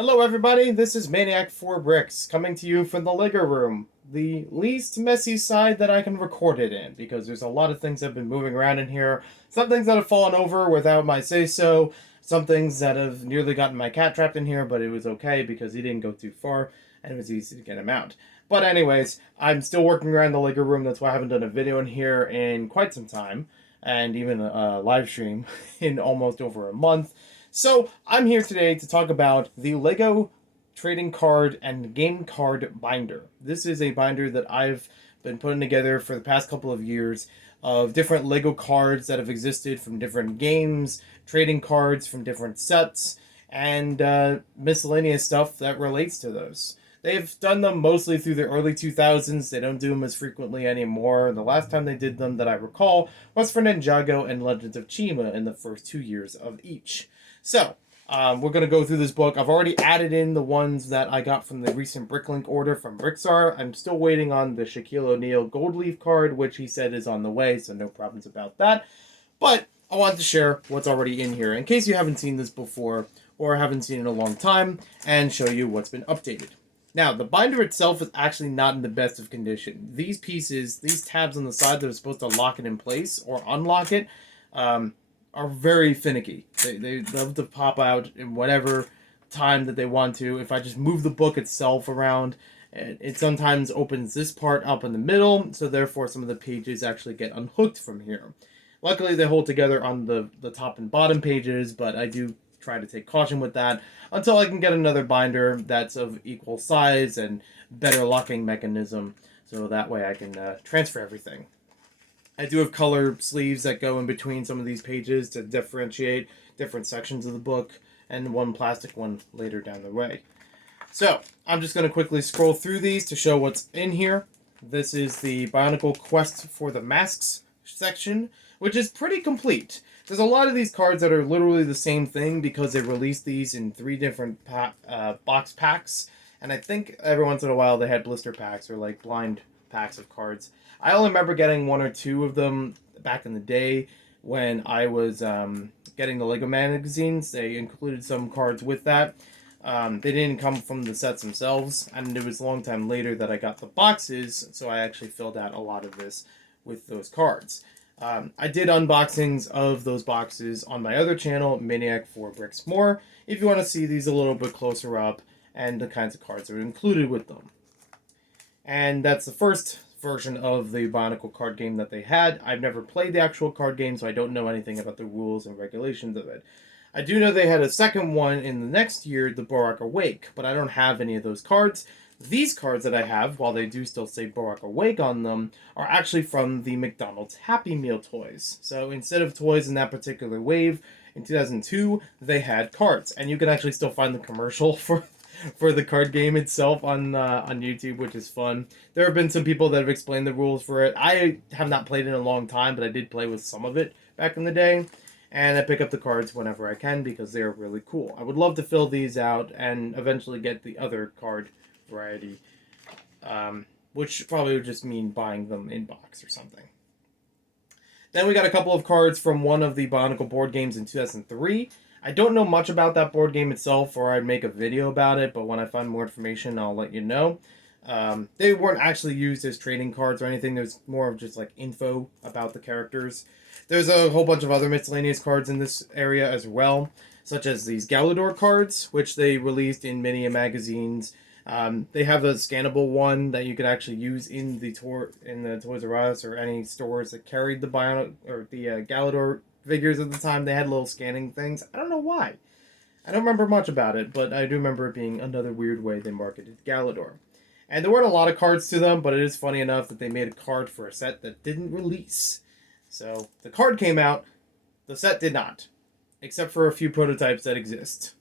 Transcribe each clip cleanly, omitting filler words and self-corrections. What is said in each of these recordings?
Hello everybody, this is Maniac 4 Bricks, coming to you from the Lego room. The least messy side that I can record it in, because there's a lot of things that have been moving around in here. Some things that have fallen over without my say-so. Some things that have nearly gotten my cat trapped in here, but it was okay because he didn't go too far, and it was easy to get him out. But anyways, I'm still working around the Lego room, that's why I haven't done a video in here in quite some time, and even a live stream in almost over a month. So, I'm here today to talk about the LEGO trading card and game card binder. This is a binder that I've been putting together for the past couple of years of different LEGO cards that have existed from different games, trading cards from different sets, and miscellaneous stuff that relates to those. They've done them mostly through the early 2000s. They don't do them as frequently anymore. The last time they did them that I recall was for Ninjago and Legends of Chima in the first 2 years of each. So, we're going to go through this book. I've already added in the ones that I got from the recent BrickLink order from Brickstar. I'm still waiting on the Shaquille O'Neal Gold Leaf card, which he said is on the way, so no problems about that. But I wanted to share what's already in here, in case you haven't seen this before, or haven't seen it in a long time, and show you what's been updated. Now, the binder itself is actually not in the best of condition. These pieces, these tabs on the side that are supposed to lock it in place, or unlock it, are very finicky. They love to pop out in whatever time that they want to. If I just move the book itself around, it sometimes opens this part up in the middle, so therefore some of the pages actually get unhooked from here. Luckily, they hold together on the top and bottom pages, but I do try to take caution with that until I can get another binder that's of equal size and better locking mechanism, so that way I can transfer everything. I do have color sleeves that go in between some of these pages to differentiate different sections of the book, and one plastic one later down the way. So, I'm just going to quickly scroll through these to show what's in here. This is the Bionicle Quest for the Masks section, which is pretty complete. There's a lot of these cards that are literally the same thing because they released these in 3 different box packs, and I think every once in a while they had blister packs or like blind packs of cards. I only remember getting 1 or 2 of them back in the day when I was getting the LEGO magazines. They included some cards with that. They didn't come from the sets themselves, and it was a long time later that I got the boxes, so I actually filled out a lot of this with those cards. I did unboxings of those boxes on my other channel, Maniac 4 Bricks More, if you want to see these a little bit closer up and the kinds of cards that are included with them. And that's the first version of the Bionicle card game that they had. I've never played the actual card game, so I don't know anything about the rules and regulations of it. I do know they had a second one in the next year, the Borak Awake, but I don't have any of those cards. These cards that I have, while they do still say Borak Awake on them, are actually from the McDonald's Happy Meal toys. So instead of toys in that particular wave, in 2002, they had cards. And you can actually still find the commercial for the card game itself on YouTube, which is fun. There have been some people that have explained the rules for it. I have not played in a long time, but I did play with some of it back in the day. And I pick up the cards whenever I can because they're really cool. I would love to fill these out and eventually get the other card variety, which probably would just mean buying them in box or something. Then we got a couple of cards from one of the Bionicle board games in 2003. I don't know much about that board game itself, or I'd make a video about it, but when I find more information, I'll let you know. They weren't actually used as trading cards or anything. There's more of just like info about the characters. There's a whole bunch of other miscellaneous cards in this area as well, such as these Galadore cards, which they released in many magazines. They have a scannable one that you could actually use in the Toys R Us or any stores that carried the Galadore figures at the time. They had little scanning things. I don't know why. I don't remember much about it, but I do remember it being another weird way they marketed Galadore. And there weren't a lot of cards to them, but it is funny enough that they made a card for a set that didn't release. So the card came out, the set did not, except for a few prototypes that exist.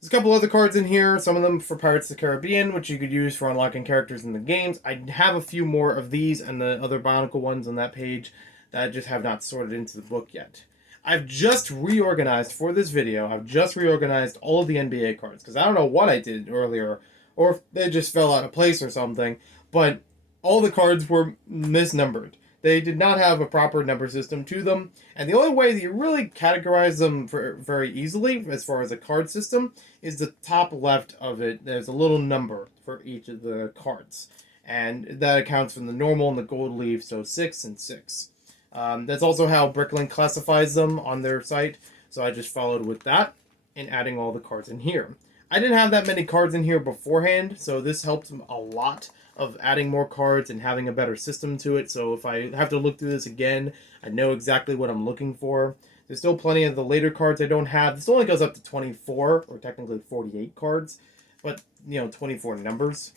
There's a couple other cards in here, some of them for Pirates of the Caribbean, which you could use for unlocking characters in the games. I have a few more of these and the other Bionicle ones on that page that I just have not sorted into the book yet. I've just reorganized, for this video, I've just reorganized all of the NBA cards, because I don't know what I did earlier, or if they just fell out of place or something, but all the cards were misnumbered. They did not have a proper number system to them, and the only way that you really categorize them very easily, as far as a card system, is the top left of it. There's a little number for each of the cards, and that accounts for the normal and the gold leaf, so 6 and 6. That's also how BrickLink classifies them on their site, so I just followed with that in adding all the cards in here. I didn't have that many cards in here beforehand, so this helped a lot of adding more cards and having a better system to it. So if I have to look through this again, I know exactly what I'm looking for. There's still plenty of the later cards I don't have. This only goes up to 24, or technically 48 cards, but, 24 numbers.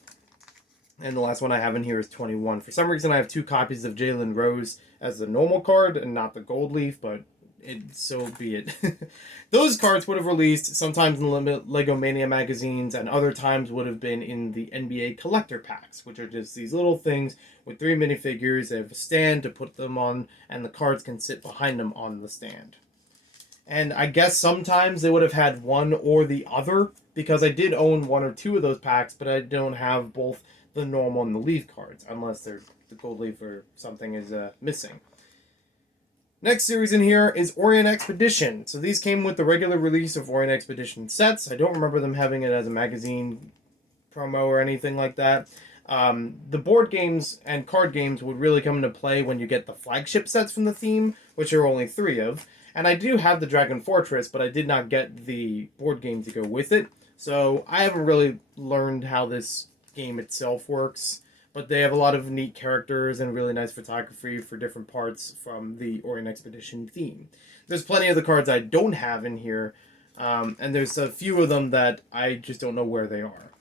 And the last one I have in here is 21. For some reason, I have 2 copies of Jalen Rose as the normal card and not the gold leaf, but so be it. Those cards would have released sometimes in Lego Mania magazines, and other times would have been in the NBA collector packs, which are just these little things with 3 minifigures. They have a stand to put them on, and the cards can sit behind them on the stand. And I guess sometimes they would have had one or the other, because I did own 1 or 2 of those packs, but I don't have both the normal and the leaf cards, unless the gold leaf or something is missing. Next series in here is Orient Expedition. So these came with the regular release of Orient Expedition sets. I don't remember them having it as a magazine promo or anything like that. The board games and card games would really come into play when you get the flagship sets from the theme, which are only 3 of. And I do have the Dragon Fortress, but I did not get the board game to go with it. So I haven't really learned how this game itself works. But they have a lot of neat characters and really nice photography for different parts from the Orient Expedition theme. There's plenty of the cards I don't have in here, and there's a few of them that I just don't know where they are,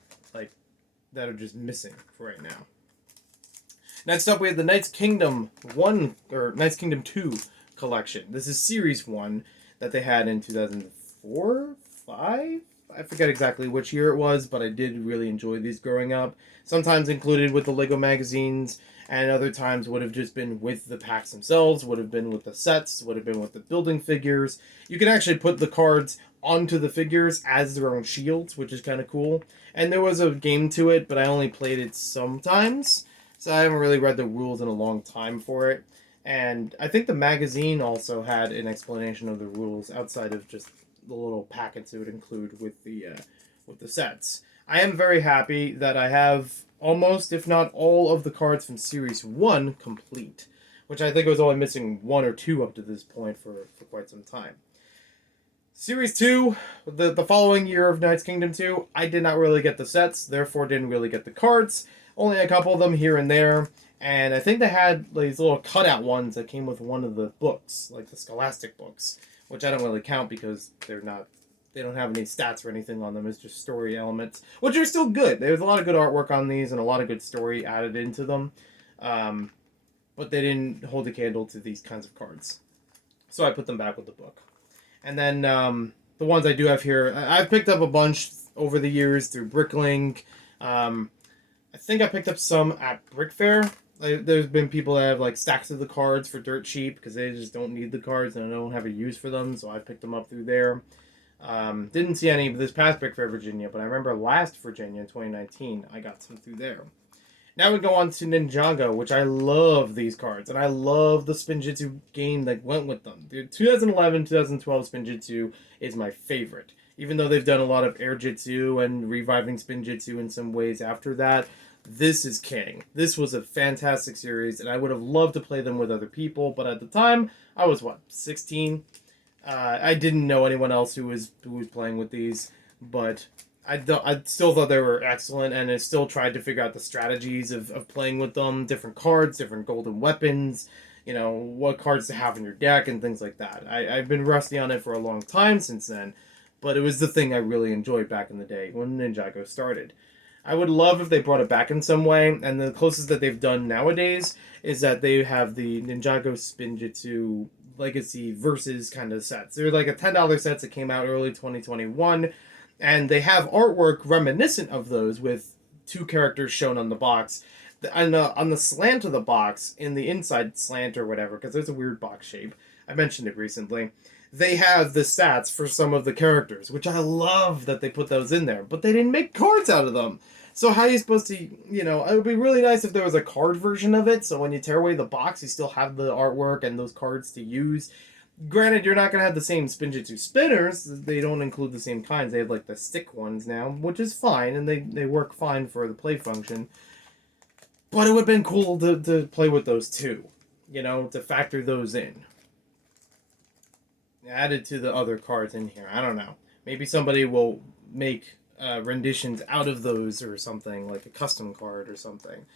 that are just missing for right now. Next up, we have the Knights Kingdom 1, or Knights Kingdom 2 collection. This is Series 1 that they had in 2004, 5? I forget exactly which year it was, but I did really enjoy these growing up. Sometimes included with the Lego magazines, and other times would have just been with the packs themselves, would have been with the sets, would have been with the building figures. You can actually put the cards onto the figures as their own shields, which is kind of cool. And there was a game to it, but I only played it sometimes, so I haven't really read the rules in a long time for it. And I think the magazine also had an explanation of the rules outside of just the little packets it would include with the sets. I am very happy that I have almost, if not all, of the cards from Series 1 complete, which I think was only missing 1 or 2 up to this point for quite some time. Series 2, the following year of Knights Kingdom 2, I did not really get the sets, therefore didn't really get the cards. Only a couple of them here and there, and I think they had these little cutout ones that came with one of the books, like the Scholastic books, which I don't really count because they don't have any stats or anything on them. It's just story elements, which are still good. There's a lot of good artwork on these and a lot of good story added into them, but they didn't hold a candle to these kinds of cards. So I put them back with the book. And then the ones I do have here, I've picked up a bunch over the years through BrickLink. I think I picked up some at Brick Fair. There's been people that have stacks of the cards for dirt cheap because they just don't need the cards and I don't have a use for them, so I picked them up through there. Didn't see any this past Brick Fair Virginia, but I remember last Virginia in 2019, I got some through there. Now we go on to Ninjago, which I love these cards, and I love the Spinjitzu game that went with them. The 2011-2012 Spinjitzu is my favorite, even though they've done a lot of Air Jitsu and reviving Spinjitzu in some ways after that. This is king. This was a fantastic series, and I would have loved to play them with other people, but at the time, I was, 16? I didn't know anyone else who was playing with these, but I still thought they were excellent, and I still tried to figure out the strategies of playing with them, different cards, different golden weapons, what cards to have in your deck, and things like that. I've been rusty on it for a long time since then, but it was the thing I really enjoyed back in the day when Ninjago started. I would love if they brought it back in some way, and the closest that they've done nowadays is that they have the Ninjago Spinjitzu Legacy Versus kind of sets. They're like a $10 sets that came out early 2021, and they have artwork reminiscent of those with 2 characters shown on the box. On the slant of the box, in the inside slant or whatever, because there's a weird box shape. I mentioned it recently. They have the stats for some of the characters, which I love that they put those in there, but they didn't make cards out of them. So how are you supposed to, you know, it would be really nice if there was a card version of it, so when you tear away the box, you still have the artwork and those cards to use. Granted, you're not going to have the same Spinjitzu spinners. They don't include the same kinds. They have, like, the stick ones now, which is fine, and they work fine for the play function. But it would have been cool to play with those too, you know, to factor those in. Added to the other cards in here. I don't know. Maybe somebody will make renditions out of those or something, like a custom card or something.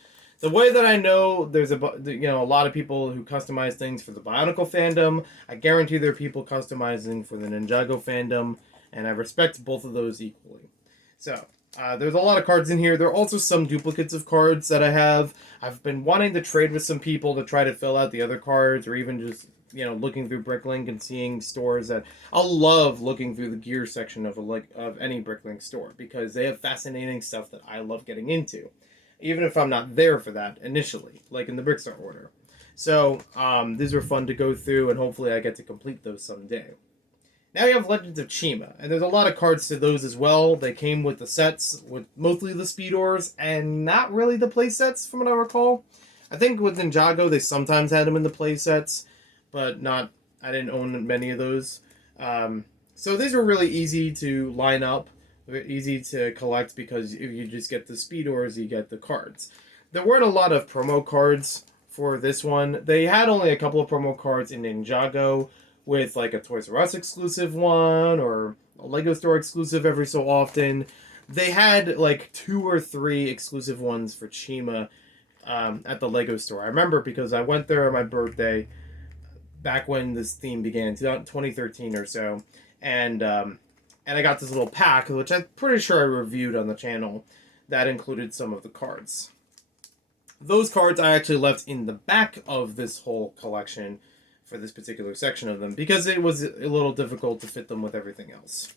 The way that I know there's a lot of people who customize things for the Bionicle fandom. I guarantee there are people customizing for the Ninjago fandom, and I respect both of those equally. So there's a lot of cards in here. There are also some duplicates of cards that I have. I've been wanting to trade with some people to try to fill out the other cards, or even just looking through BrickLink and seeing stores that I'll love looking through the gear section of any BrickLink store, because they have fascinating stuff that I love getting into, even if I'm not there for that initially, like in the Brickstar order. So these are fun to go through, and hopefully I get to complete those someday. Now you have Legends of Chima, and there's a lot of cards to those as well. They came with the sets, with mostly the Speedors, and not really the play sets, from what I recall. I think with Ninjago, they sometimes had them in the play sets, but not. I didn't own many of those. So these were really easy to line up, easy to collect, because if you just get the Speedors, you get the cards. There weren't a lot of promo cards for this one. They had only a couple of promo cards in Ninjago, with like a Toys R Us exclusive one or a Lego store exclusive every so often. They had like 2 or 3 exclusive ones for Chima at the Lego store. I remember because I went there on my birthday back when this theme began, 2013 or so, and I got this little pack, which I'm pretty sure I reviewed on the channel, that included some of the cards. Those cards I actually left in the back of this whole collection for this particular section of them, because it was a little difficult to fit them with everything else.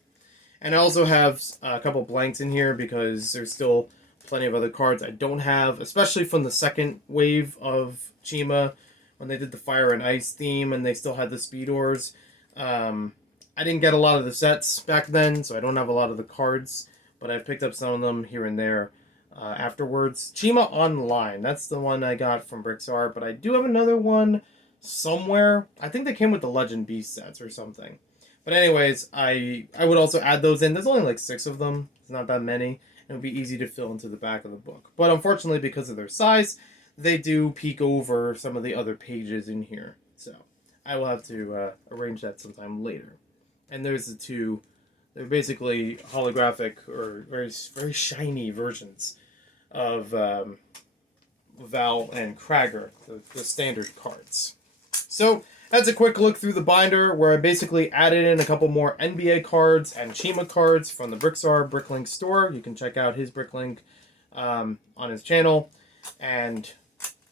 And I also have a couple blanks in here because there's still plenty of other cards I don't have, especially from the second wave of Chima, when they did the Fire and Ice theme and they still had the Speedors. I didn't get a lot of the sets back then, so I don't have a lot of the cards, but I've picked up some of them here and there afterwards. Chima Online, that's the one I got from Brickstar, but I do have another one somewhere. I think they came with the Legend Beast sets or something. But anyways, I would also add those in. There's only like 6 of them. It's not that many. It would be easy to fill into the back of the book. But unfortunately, because of their size, they do peek over some of the other pages in here. So I will have to arrange that sometime later. And there's the 2. They're basically holographic or very, very shiny versions of Val and Krager, the standard cards. So that's a quick look through the binder, where I basically added in a couple more NBA cards and Chima cards from the Brickstar BrickLink store. You can check out his BrickLink on his channel. And,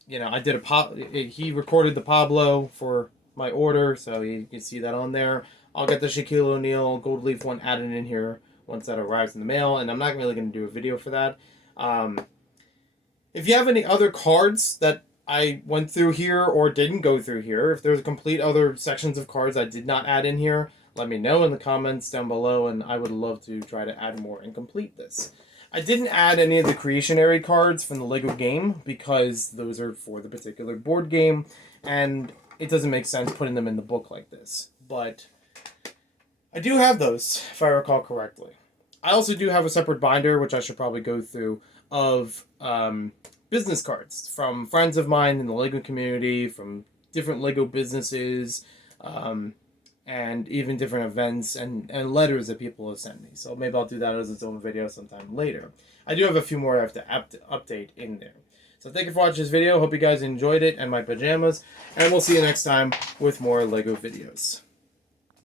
I did he recorded the Pablo for my order, so you can see that on there. I'll get the Shaquille O'Neal Gold Leaf one added in here once that arrives in the mail, and I'm not really going to do a video for that. If you have any other cards that I went through here or didn't go through here, if there's complete other sections of cards I did not add in here, let me know in the comments down below, and I would love to try to add more and complete this. I didn't add any of the Creationary cards from the Lego game, because those are for the particular board game, and it doesn't make sense putting them in the book like this. But I do have those, if I recall correctly. I also do have a separate binder, which I should probably go through, of business cards from friends of mine in the Lego community, from different Lego businesses, and even different events and letters that people have sent me. So maybe I'll do that as its own video sometime later. I do have a few more I have to update in there. So thank you for watching this video. Hope you guys enjoyed it and my pajamas. And we'll see you next time with more Lego videos.